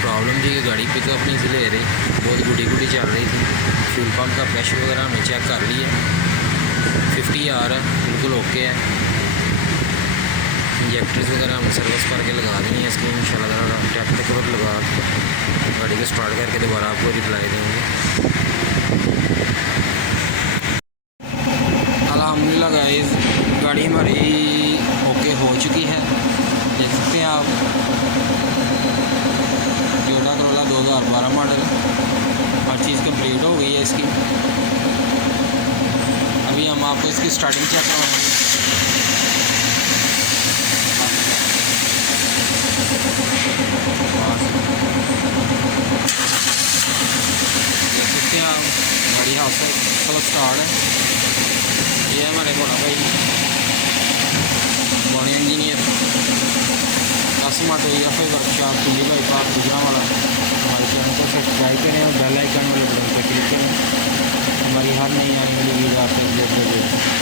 Problem थी कि गाड़ी पिकअप नहीं थी ले रही, बहुत गुडी गुडी चल रही थी। फ्यूल पम्प का प्रेशर वगैरह हमने चेक कर लिया, 50 आ रहा है, बिल्कुल ओके है। इंजेक्टर्स वगैरह हम सर्विस करके लगा देंगे इसकी इंशाल्लाह। टैप तक लगा गाड़ी को स्टार्ट करके दोबारा आपको रिप्लाई देंगे। अल्हम्दुलिल्लाह गाइस, गाड़ी हमारी ओके हो चुकी है। देख सकते हैं आप, टोयोटा करोला 2012 मॉडल, हर चीज़ कंप्लीट हो गई है इसकी। अभी हम आपको इसकी स्टार्टिंग चेक करवाएंगे। देख सकते हैं आप, गाड़ी हाथ से कल स्टार्ट है। ये है हमारे बड़ा भाई बड़े engineer Qasim autography workshop Delhi bypass Gujranwala. हमारे चैनल को सब्सक्राइब करें और बेल आइकन वाले बटन पर क्लिक करें। हमारी हर नई आने वाली वीडियो आपको अपडेट कर दें।